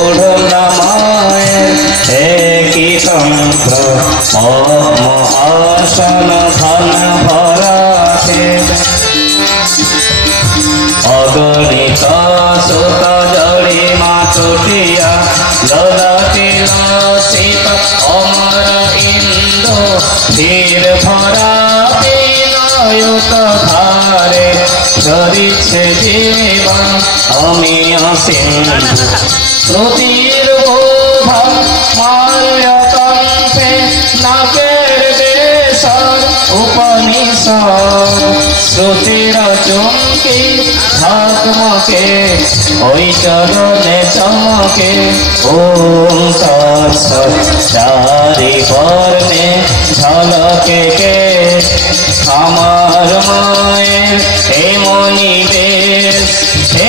ওড়নামায়ের একই তন্ত্র মহাসন ধন ভরাতে অগণিত সুত জড়ি মাছুটিয়া ললতি লসিত অমর ইন্দ্র ধীর ভরা বিনয়ুত ধারে চরিছে জীবন অমিয় সিন্ধু শ্রুতির বোধন মাল্যকণ্ঠে নাগের দেশর উপনিষদ শ্রুতির চুমকি ঝকমকে ওই চরণে চমকে ওম তৎসৎ চারি বর্ণে ঝলকে কে আমার মায়ের এমনি বেশ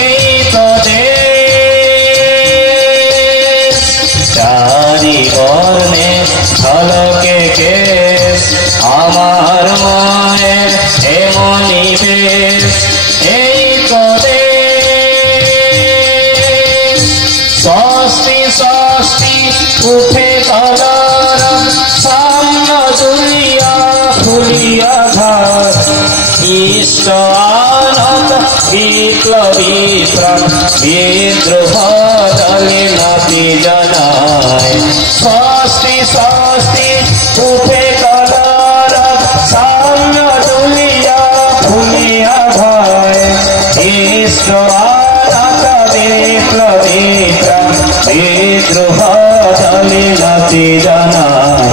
এই তো দেশ চারি বর্ণে ঝলকে কে আমার মায়ের এমনি বেশ এই তো দেশ ষষ্ঠী ষষ্ঠী উঠে কলর সাম্য দুলিয়া ফুলিয়া ঘর ইষ্ট আনত বিপ্লবীত্রম বিদ্রোহ দলে নাতি জানায় ষষ্ঠী ষষ্ঠী উঠে কলর সাম্য দুলিয়া ফুলিয়া ঘর ইষ্ট আনত বিপ্লবীত্রম বিদ্রোহ দলে নাতি জানায়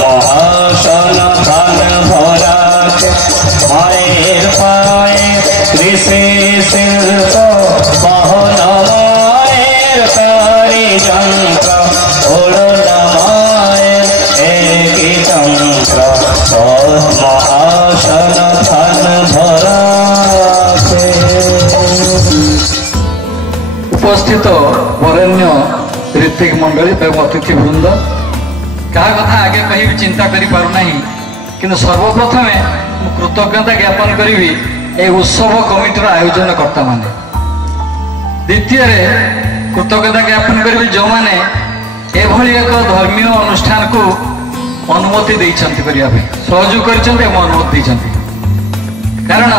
মহাসন ধন ভরাতে মায়ের পায়ে কৃষি শিল্প বহন মায়ের কারি যন্ত্র ওড়না মায়ের একই তন্ত্র মহাসন ধন ভরাতে। উপস্থিত বরেণ্য ঋত্विक मंडली एवं अतिथि वृंद क्या कथा आगे कह चिंता करी पारु नहीं किंतु सर्वप्रथम कृतज्ञता ज्ञापन करी ए उत्सव कमिटर आयोजन कर्ता माने द्वितीय कृतज्ञता ज्ञापन करी जो मैंने एभली एक धर्मीय अनुष्ठान को अनुमति देइछंती करिया पे सहयोग करिछंती एवं अनुमति देइछंती कारण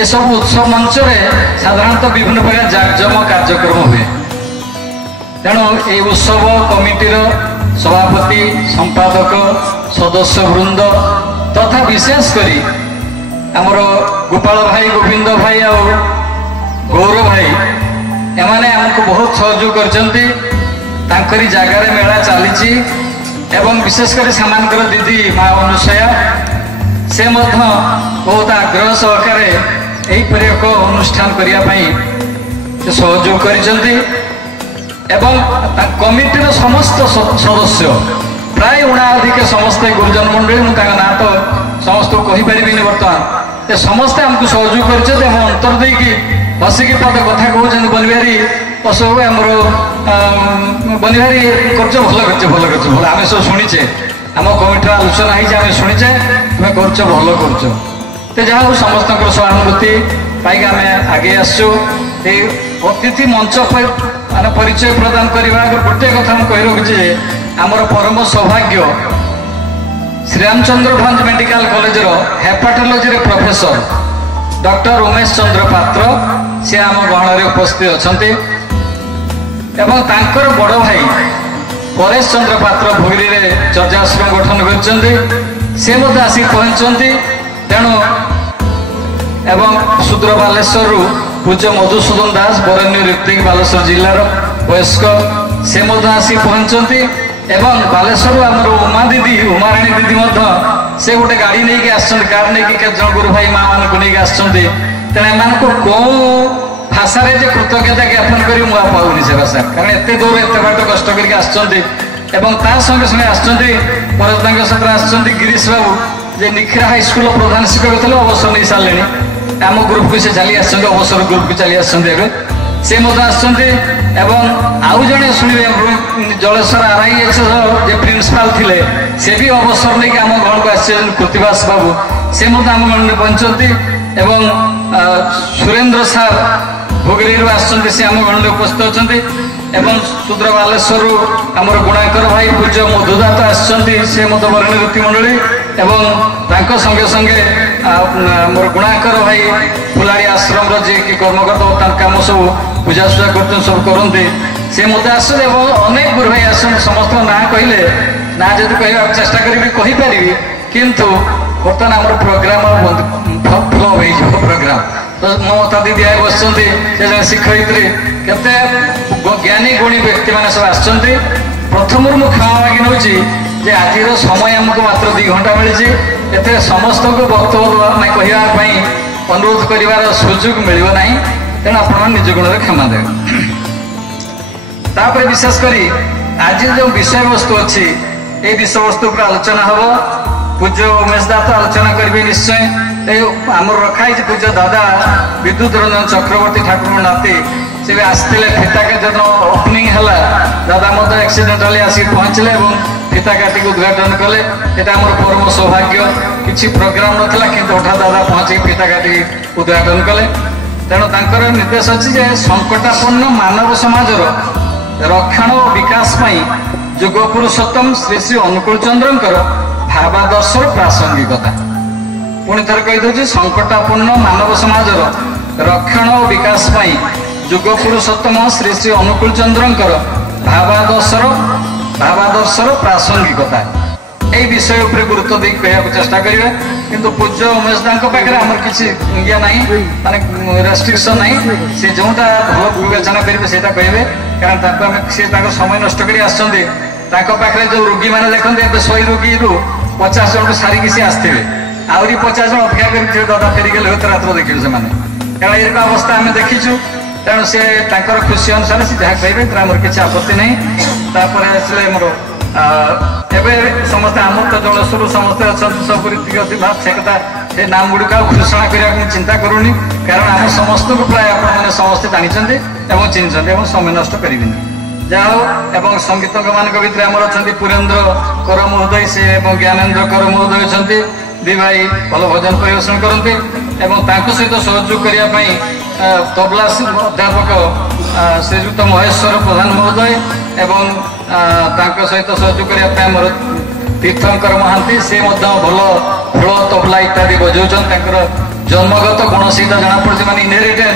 ए सब उत्सव मंच रे साधारणतः विभिन्न प्रकार जाकजम कार्यक्रम हुए तेणु ये उत्सव कमिटीर सभापति संपादक सदस्य वृंद तथा विशेषकर आमर गोपाल भाई गोविंद भाई और गौरव भाई एमाने आमको बहुत सहयोग करछंती तांकरी जगार मेला चली एवं विशेषकर सेमानकर दीदी माँ अनुसया से बहुत आग्रह सहकार यहीपर एक अनुष्ठान करने सहयोग करछंती एवं कमिटीर समस्त सदस्य प्राय 90 समस्त गुरुजन मंडली मुझे ना तो समस्त को कहीपर बर्तमान ये समस्ते आमको सहयोग कर अंतर देकी बसिकी पद कथा कहते बनिहारी अशोक आमर बनिहारी कर भल आम सब शुणीचे आम कमिटीर आलोचना होमें शुणीचे तुम्हें कर भल कर जहाँ समस्त सहानुभूति पाई आम आगे आसु अतिथि मंच माने परिचय प्रदान करने गोटे कथा कही रखुचे आमर परम सौभाग्य Shri Ramachandra Bhanj medical college hepatology professor doctor Umesh Chandra Patra से आम गहन उपस्थित अच्छा बड़ भाई परेश चंद्र पात्र भोगरी चर्चाश्रम गठन कर आसी पहुंचती तेणु एवं सुद्र बालेश्वर पूज्य मधुसूदन दास बरेण्य ऋत्विक बालेश्वर जिलार वयस्क से आसी पहुंचती एवं बालेश्वर आमर उमा दीदी उमाराणी दीदी से गोटे गाड़ी नहीं कार नहीं केत गुरु भाई माँ मान को लेकिन आसते तेना कौ भाषा कृतज्ञता ज्ञापन कर पाऊनी से भाषा कारण एत दूर एत बाट कष्ट करके आसते संगे संगे आसते गिरीश बाबू जे निखिरा हाईस्कूल प्रधान शिक्षक थे अवसर नहीं सारे आम ग्रुप को से चली अवसर ग्रुप को चली से आउ जड़े शुणे जलेश्वर RIH जे प्रिंसिपाल थिले से भी अवसर नहीं आम घर को आस कृतिवास बाबू से आम मन में पहुंचती सुरेंद्र सार भोगरी आसुँच सी आम गण उपस्थित अच्छा एवं सुद्र बालेश्वर आमर गुणाकर भाई पूज्य मधुदात आसे बरणी ऋति मंडली एवं संगे संगे मोर गुणाकर भाई फुलाड़ी आश्रम जी कि कर्मकर्ता कम सब पूजासूजा कर सब करते सी मत आस अनेक गुरु भाई आस समस्त ना कहले ना जब कह चेष्टा करी किंतु बर्तमान आम प्रोग्राम फ्लप हो प्रोग्राम तो ममता दीदी आई बस जन शिक्षयित्री केते ज्ञानी गुणी व्यक्ति मैंने सब आसुँच प्रथम मुझे क्षमा मागी नौ जे आज समय आमको मात्र 2 घंटा मिली एते समस्त को वक्तव्य कहवाई अनुरोध कर सुजोग मिलना तेणु आप निज गुण क्षमा देवे तापर विशेषकर आज जो विषय वस्तु अच्छी ये विषय वस्तु पर आलोचना हम पूज्य उमेश दा तो आलोचना करेंगे निश्चय आम रखाई पूज्य दादा विद्युत रंजन चक्रवर्ती ठाकुर नाती सी भी आसते फिता जो ओपनिंग है दादा मत एक्सीडेंटाली आसिक पहुँचले फिता काटी उद्घाटन कले यहाँ आम परम सौभाग्य किसी प्रोग्राम नाला कि हठात दादा पहुँच फिता काटी उद्घाटन कले तेणु तर निर्देश अच्छी संकटापन्न मानव समाज रक्षण और विकास युग पुरुषोत्तम श्री श्री अनुकूल चंद्रंकर भावादर्शर प्रासंगिकता पुणी थर कहीदे संकटापन्न मानव समाज रक्षण और विकास युग पुरुषोत्तम श्री श्री अनुकूल चंद्रंकर भावादर्शर प्रासंगिकता यही विषय पर गुरुत्व दे कह चेष्टा करेंगे किंतु पूज्य उमेश दा पाखे आम किसी ये ना माने रेस्ट्रिक्शन ना सी जोटा भल विवेचना करेंगे से कहे कारण सी समय नष्ट कर पाखे जो रोगी मैंने देखते 100 रोगी 50 जन को सारिकी सी आसते आहरी 50 जन अपेक्षा कर दादा फेरिगले होते रात्र देखिए से कारण ये अवस्था आम देखीचु तेणु सी खुशी अनुसार से जहाँ कहे आमर किसी आपत्ति नहीं आसले मोर एवं समस्ते आम तो जलस्वर समस्ते अच्छा सब से कथा से नाम गुड़िक घोषणा करने चिंता करूनी कारण आम समस्त को प्राय आपने समस्ते जानते और चिन्हते समय नष्ट करें जहा एवं संगीतज्ञ मान भितर आम अच्छा पुरेन्द्र कर महोदय से ज्ञानेन्द्र कर महोदय अच्छा दी भाई भल भजन परिवेषण करते सहित सहयोग करने तबला अध्यापक श्रीजुक्त महेश्वर प्रधान महोदय एवं सहित सहयोग करने तीर्थंकर महांती से भल फूल तबला इत्यादि बजाऊन जन्मगत गुण सहित जना पड़े माने इनहेरिटेड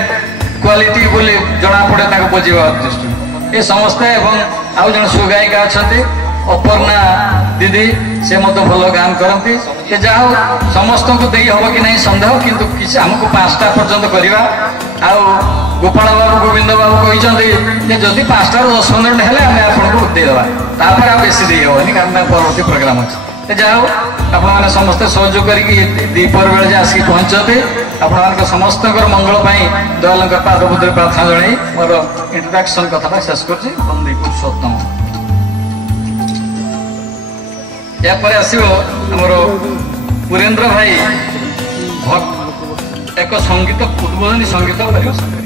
क्वालिटी बोली जना पड़े बजेवा दृष्टि ये समस्ते आउ जन सुगायिका अच्छा अपर्णा दीदी से भल गान करती जहाँ समस्त को दे हम कि नहीं सन्देह किंतु किसी आमको 5टा पर्यंत करवा आउ गोपाल बाबू गोविंद बाबू कहते जदि 5टार 10 मिनट है आम आपको देदेवा तापर आ बेसी दे हेनी कारण परवर्ती प्रोग्राम अच्छे जहाँ आप समस्ते सहयोग करके दीपर बेले आसिक पहुँचते आप समस्त मंगल दयाल पादबुद्ध प्रार्थना जन मोर इंट्रोडक्शन कथा शेष कर वंदे पुरुषोत्तम यापर आसमर पुरेन्द्र भाई एक संगीत उद्बोधनी संगीत परिवेषण करें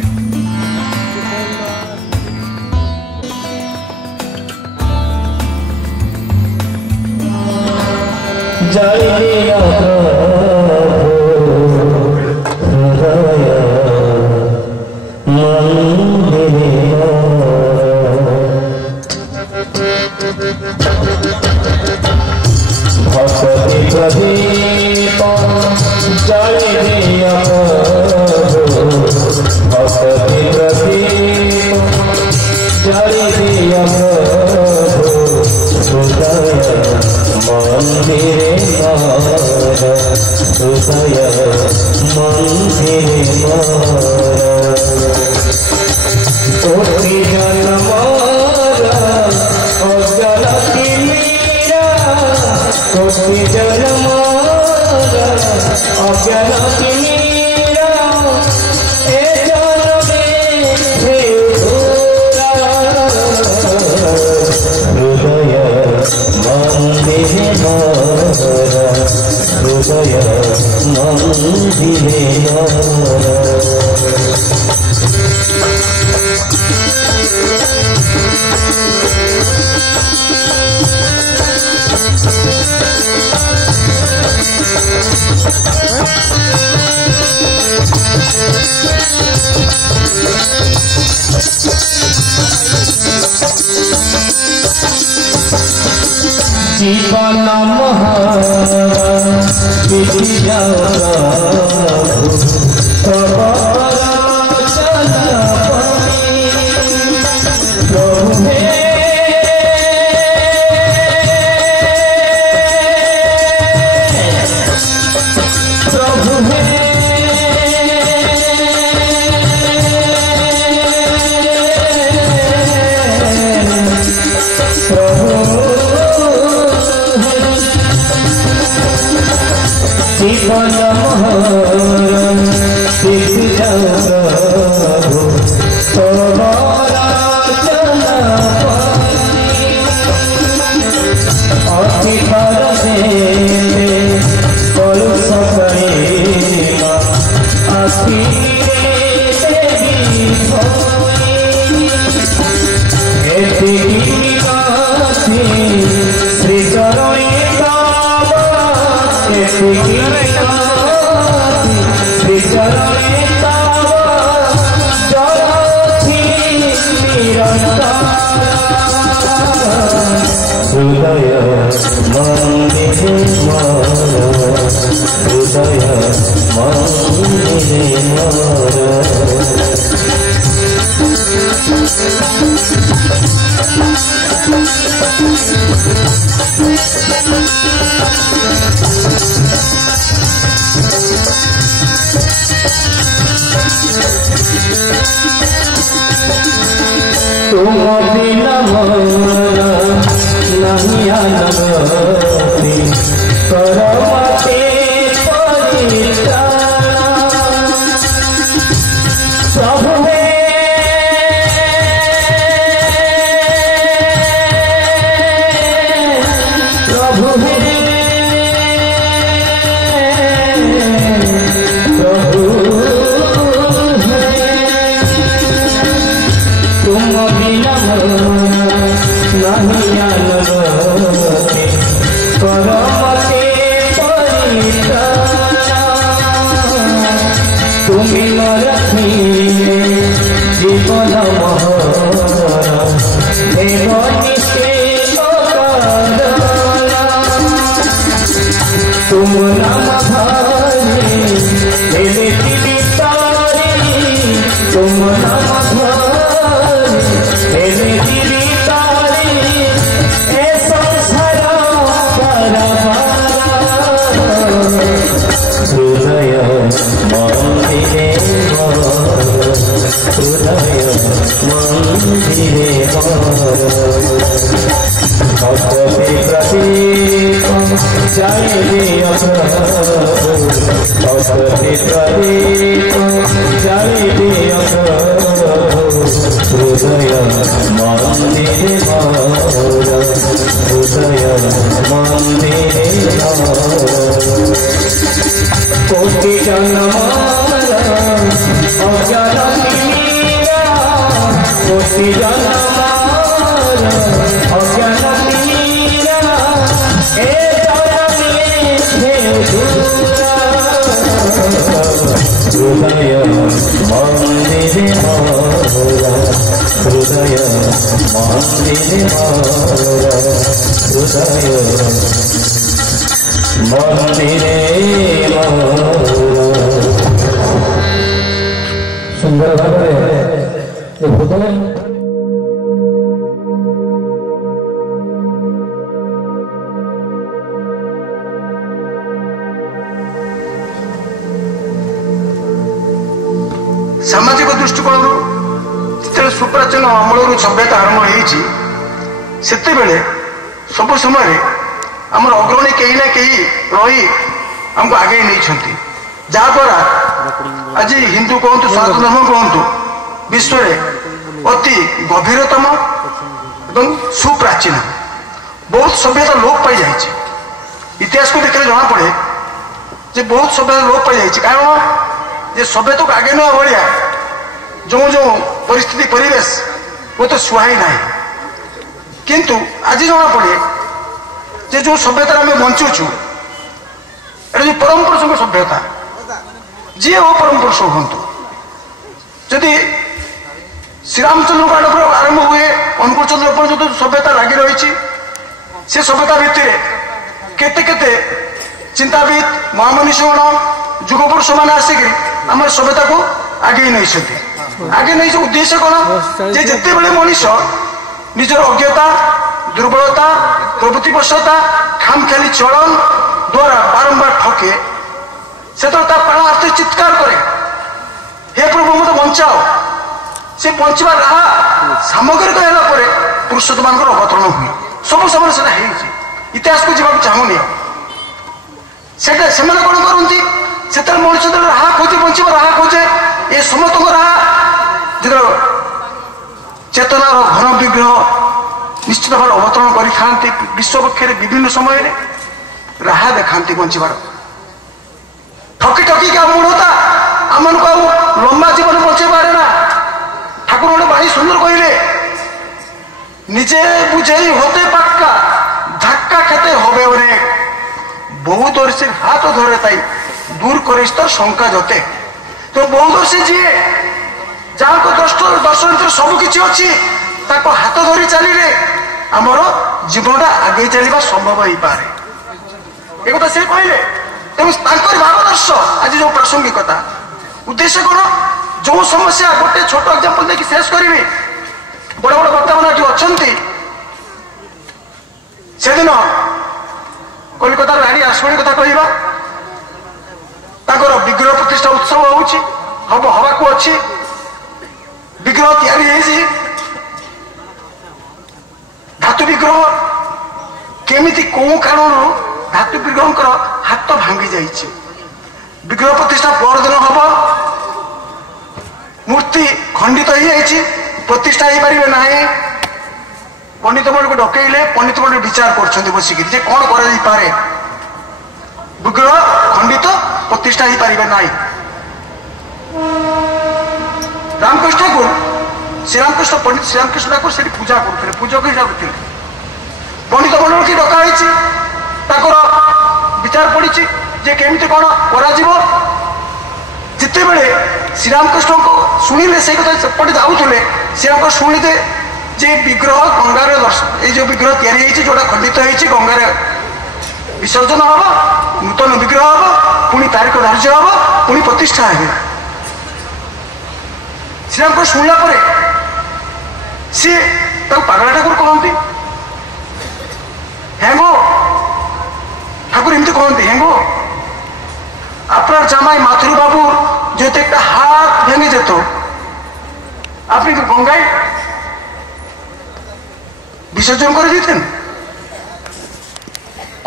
जीवन सुंदर भाव सामाजिक दृष्टिकोण जो सुप्राचीन अमल सभ्यता आरंभ होते सब समय आम अग्रणी कहीं ना कहीं रही आमको आगे नहीं जहाद्वारा आज हिंदू कहतु सनातन धर्म कहतु विश्व अति गभीरतम एवं सुप्राचीन बहुत सभ्यता लोप पाई जाए इतिहास को देखने जना पड़े जे बहुत सभ्यता लोप पाई जाए कारण ये सभ्यता को आगे ना भाया जो जो परिस्थिति परिवेश वो तो सुहाई ना किंतु आज जना पड़े जे जो सभ्यता आम बंचुचु एटा जो परम पुरुष सभ्यता जी वो परम पुरुष हूँ जदि श्रीरामचंद्र आरंभ हुए अनुकूल चंद्र पर्यटन सभ्यता लगी रही से सभ्यता भितर केते केते चिंताविद महामनीषगण युगपुरुष मैंने आसिक आम सभ्यता को आगे नहीं उद्देश्य कौन जे जिते बड़े मनीष निजर अज्ञता दुर्बलता प्रवृत्तिवशता खामख्याली चलन द्वारा बारंबार ठके से तो प्राण आर्थ चित्कार करे हे प्रभु मत बचाओ से बचवा राह सामग्रिक है पुरुषोत्तम अवतरण हुए सब समय इतिहास को जावाक चाहूनी से कौन करती से मनुष्य राह खोजे बचवा राह खोजे ये समस्त राह चेतनार घन विग्रह निश्चित भाव अवतरण कर विश्वपक्ष विभिन्न समय राह देखा बचार ठकी ठकी क्या मूढ़ता आम लंबा जीवन बचे पारे ना ठाकुर गोटे बाणी सुंदर कहले निजे बुझे होते पक्का धक्का खेते होबे अनेक बहुदर्शी हाथ धरे ताई दूर करिस तो शंका जते तो बहुदर्शी जी जहाँ को दर्शन सब किसी अच्छी हाथ धरी चलिए आमर जीवनटा आगे चलवा संभव हो पाए एक से कहले तेणु भावदर्श आज जो प्रासंगिकता उद्देश्य कौन जो समस्या गोटे छोट एग्जांपल देखिए शेष करी बड़ बड़ वक्ता मैंने जो अच्छा से दिन कलिकतार राणी आसवाणी कथा कहवा विग्रह प्रतिष्ठा उत्सव हम हवा को अच्छी विग्रह तैयारी धातु विग्रह केमिति कौ कारण धातु विग्रह हाथ भांगी जाइए विग्रह प्रतिष्ठा परदिन हम मूर्ति खंडित हो प्रतिष्ठा हो पारे ना पंडित मन को डकैले पंडित मन विचार कर बसिक कौन कर विग्रह खंडित प्रतिष्ठा हो पारे ना रामकृष्ण ठाकुर श्रीरामकृष्ण पंडित श्रीरामकृष्ण ठाकुर से पूजा करते पूजक हिसाब से पंडित मंडल की डकाई विचार पड़ी जे केमिति कौन करा जिते बड़े श्रीरामकृष्ण को शुणिले से कथा सेपटे जाऊे श्रीराम शुणिते जे विग्रह गंगार दर्शन ये जो विग्रह या जोटा खंडित हो गंगार विसर्जन हम नूतन विग्रह हम पुणी तारीख धार्य हम पुणी प्रतिष्ठा है श्रीराम को शुणला सी पागला ठाकुर कहती हेंगो ठाकुर एमती कहते हेंगो আপনার জামাই মাথুর বাবু যদি একটা হাত ভেঙে যেত আপনি কি গঙ্গায় বিসর্জন করে দিতেন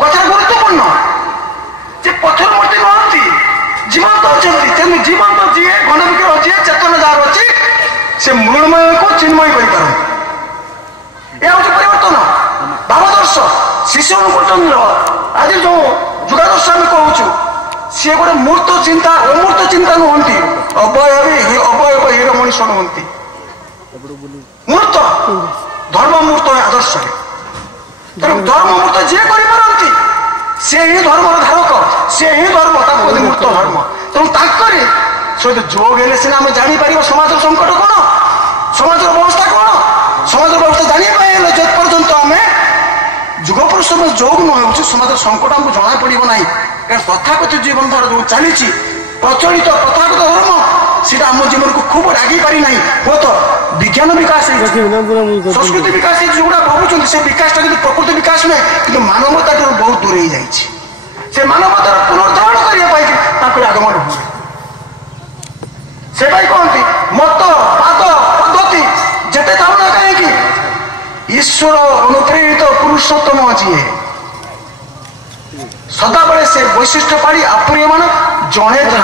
কথা গুরুত্বপূর্ণ যে পথর মূর্তি নহতি জীবন্ত অଛନ୍ତି তেমনি জীবন্ত যিয়ে ঘনবিগ্রহ যিয়ে চেতনা যার অছি সে মৃন্ময়কে চিন্ময় করিপারନ୍ତି এ হচ্ছে পরিবর্তন ভাবদর্শ শিশু অনুকূলচন্দ্র আজ যে যুগাদর্শ আমি কହୁଛୁ सी गोटे मूर्त चिंता अमूर्त चिंता नुहति अवयव हीर मनीष नुहति मूर्त धर्म मूर्त आदर्श धर्म मूर्त जी करती सी ही धर्म धारक सी ही धर्म मूर्त धर्म तेणु सहित जोग हेले सीना आम जापर समाज संकट कौन समाज व्यवस्था कौन समाज व्यवस्था जानापे जो पर्यंत आम युगपुरुष जोग न समाज संकट आमको जना पड़ो ना तथाकथित जीवन धारा जो चली प्रचलित तथागत धर्म से आम जीवन को खूब रागी पारी ना बहुत विज्ञान विकास संस्कृति विकास जोड़ा भावुं से विकास प्रकृति विकास नुहे कि मानवता बहुत दूर से मानवतार पुनर्धारण करने आगमन हुए से कहती मत पाद पद्धति जेते था ना कहीं ईश्वर अनुप्रेरित पुरुषोत्तम जी सदाबले से वैशिष्ट्य पाड़ी आपुरी मान जड़े तुम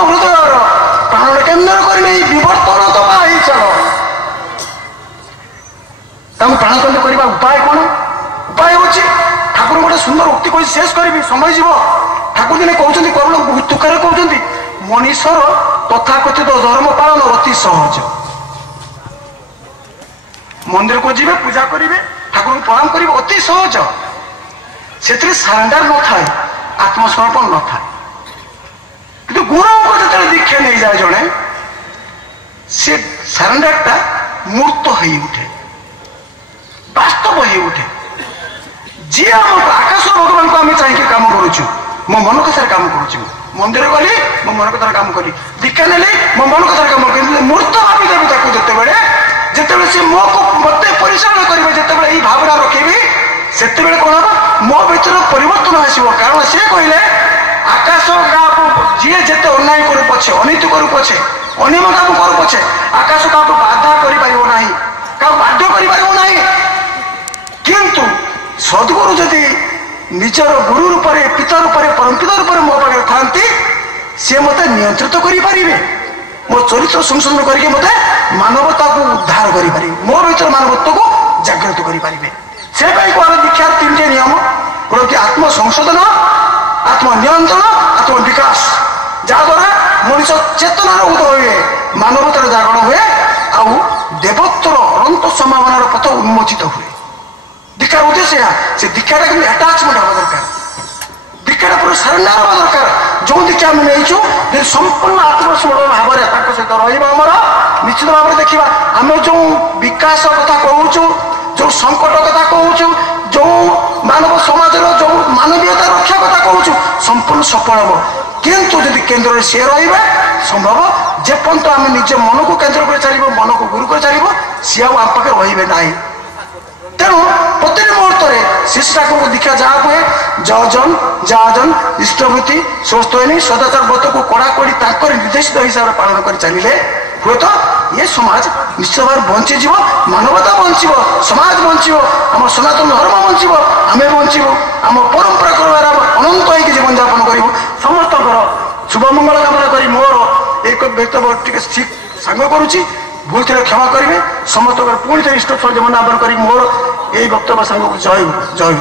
हृदय प्राण केन्द्र कर विवर्तन दबा चल प्राण केन्द्र करने उपाय कौन उपाय हूँ ठाकुर गोटे सुंदर उक्ति कही शेष करी समय जीव ठाकुर दिने कहते करुण बहुत दुखर कहते मनीषर तथाकथित धर्म पालन अति सहज मंदिर को जी पूजा करेंगे ठाकुर को प्रणाम करेंगे अति सहज से सरेंडर न था आत्मसमर्पण न था कि गुरु को जो दीक्षा नहीं जाए जड़े से सरेंडरटा मूर्त हो उठे वास्तव हो କିଏ ଉଠେ ଯିଏ ଆମ ଆକାଶ ଭଗବାନଙ୍କୁ ଆମେ ଚାହିଁକି କାମ କରୁଛୁ ମୋ ମନ କଥାରେ କାମ କରୁଛୁ ମନ୍ଦିର ଗଲି ମୋ ମନ କଥାରେ କାମ କଲି ଦୀକ୍ଷା ନେଲି ମୋ ମନ କଥାରେ କାମ କଲି ମୂର୍ତ୍ତ ଭାବି ଦେବି ତାକୁ ଯେତେବେଳେ ସେ ମତେ ପରିଚାଳନା କରିବେ ଯେତେବେଳେ ଏଇ ଭାବନା ରଖିବି ସେତେବେଳେ କଣ ହବ ମୋ ଭିତରେ ପରିବର୍ତ୍ତନ ଆସିବ କାରଣ ସେ କହିଲେ ଆକାଶ କାହାକୁ ଯିଏ ଯେତେ ଅନ୍ୟାୟ କରୁ ପଛେ ଅନୀତି କରୁ ପଛେ ଅନିୟମ କାମ କରୁ ପଛେ ଆକାଶ କାହାକୁ ବାଧା କରିପାରିବ ନାହିଁ କାହାକୁ ବାଧ୍ୟ କରିପାରିବ ନାହିଁ କିନ୍ତୁ ସଦ୍ଗୁରୁ ଯଦି ନିଜର ଗୁରୁ ରୂପରେ ପିତା ରୂପରେ ପରମପିତା ରୂପରେ ମୋ ପାଖରେ ଥାନ୍ତି ସେ ମତେ ନିୟନ୍ତ୍ରିତ କରିପାରିବେ ମୋ ଚରିତ୍ର ସଂଶୋଧନ କରିକି ମତେ ମାନବତାକୁ ଉଦ୍ଧାର କରିପାରିବେ ମୋ ଭିତରେ ମାନବତ୍ୱକୁ ଜାଗ୍ରତ କରିପାରିବେ ସେପାଇଁ କୁହାଯାଏ ଦୀକ୍ଷାର 3ଟି ନିୟମ ଗୋଟିଏ ଆତ୍ମ ସଂଶୋଧନ ଆତ୍ମ ନିୟନ୍ତ୍ରଣ ଆତ୍ମ ବିକାଶ ଯାହାଦ୍ୱାରା ମଣିଷ ଚେତନାର ଉଦୟ ହୁଏ ମାନବତାର ଜାଗରଣ ହୁଏ ଆଉ ଦେବତ୍ୱର ଅନନ୍ତ ସମ୍ଭାବନାର ପଥ ଉନ୍ମୋଚିତ ହୁଏ ଦୀକ୍ଷାର ଉଦ୍ଦେଶ୍ୟ ଏହା ସେ ଦୀକ୍ଷାଟା କିନ୍ତୁ ଆଟାଚମେଣ୍ଟ ହେବା ଦରକାର ଦୀକ୍ଷାଟା ପୁରା ସରେଣ୍ଡର ହେବା ଦରକାର ଯେଉଁ ଦୀକ୍ଷା ଆମେ ନେଇଛୁ ଯଦି ସମ୍ପୂର୍ଣ୍ଣ ଆତ୍ମସ୍ମରଣ ଭାବରେ ତାଙ୍କ ସହିତ ରହିବା ଆମର ନିଶ୍ଚିତ ଭାବରେ ଦେଖିବା ଆମେ ଯେଉଁ ବିକାଶ କଥା କହୁଛୁ ଯେଉଁ ସଙ୍କଟ କଥା କହୁଛୁ ଯେଉଁ ମାନବ ସମାଜର ଯେଉଁ ମାନବୀୟତା ରକ୍ଷା କଥା କହୁଛୁ ସମ୍ପୂର୍ଣ୍ଣ ସଫଳ ହେବ କିନ୍ତୁ ଯଦି କେନ୍ଦ୍ରରେ ସେ ରହିବେ ସମ୍ଭବ ଯେପର୍ଯ୍ୟନ୍ତ ଆମେ ନିଜ ମନକୁ କେନ୍ଦ୍ର କରି ଚାଲିବ ମନକୁ ଗୁରୁ କରି ଚାଲିବ ସିଏ ଆଉ ଆମ ପାଖରେ ରହିବେ ନାହିଁ ତେଣୁ ପ୍ରତିଟି ମୁହୂର୍ତ୍ତରେ ଶିଶୁ ଠାକୁରଙ୍କୁ ଦୀକ୍ଷା ଯାହା ହୁଏ ଯାଜନ ଇଷ୍ଟଭୂତି ସ୍ୱସ୍ତୟନୀ ସଦାଚାର ବ୍ରତକୁ କଡ଼ାକଡ଼ି ତାଙ୍କର ନିର୍ଦ୍ଦେଶିତ ହିସାବରେ ପାଳନ କରି ଚାଲିଲେ ହୁଏତ ଏ ସମାଜ ନିଶ୍ଚିତ ଭାବରେ ବଞ୍ଚିଯିବ ମାନବତା ବଞ୍ଚିବ ସମାଜ ବଞ୍ଚିବ ଆମ ସନାତନ ଧର୍ମ ବଞ୍ଚିବ ଆମେ ବଞ୍ଚିବୁ ଆମ ପରମ୍ପରା କରିବାର ଅନନ୍ତ ହେଇକି ଜୀବନଯାପନ କରିବୁ ସମସ୍ତଙ୍କର ଶୁଭମଙ୍ଗଳ କାମନା କରି ମୋର ଏକ ବକ୍ତବ୍ୟ ଟିକେ ଠିକ୍ ସାଙ୍ଗ କରୁଛି ଭୁଲ ଥିଲେ କ୍ଷମା କରିବେ ସମସ୍ତଙ୍କର ପୁଣି ଥରେ ଇଷ୍ଟ ଜୀବନ ଯାପନ କରି ମୋର এই বক্তব্য সাঙ্গ জয় জয়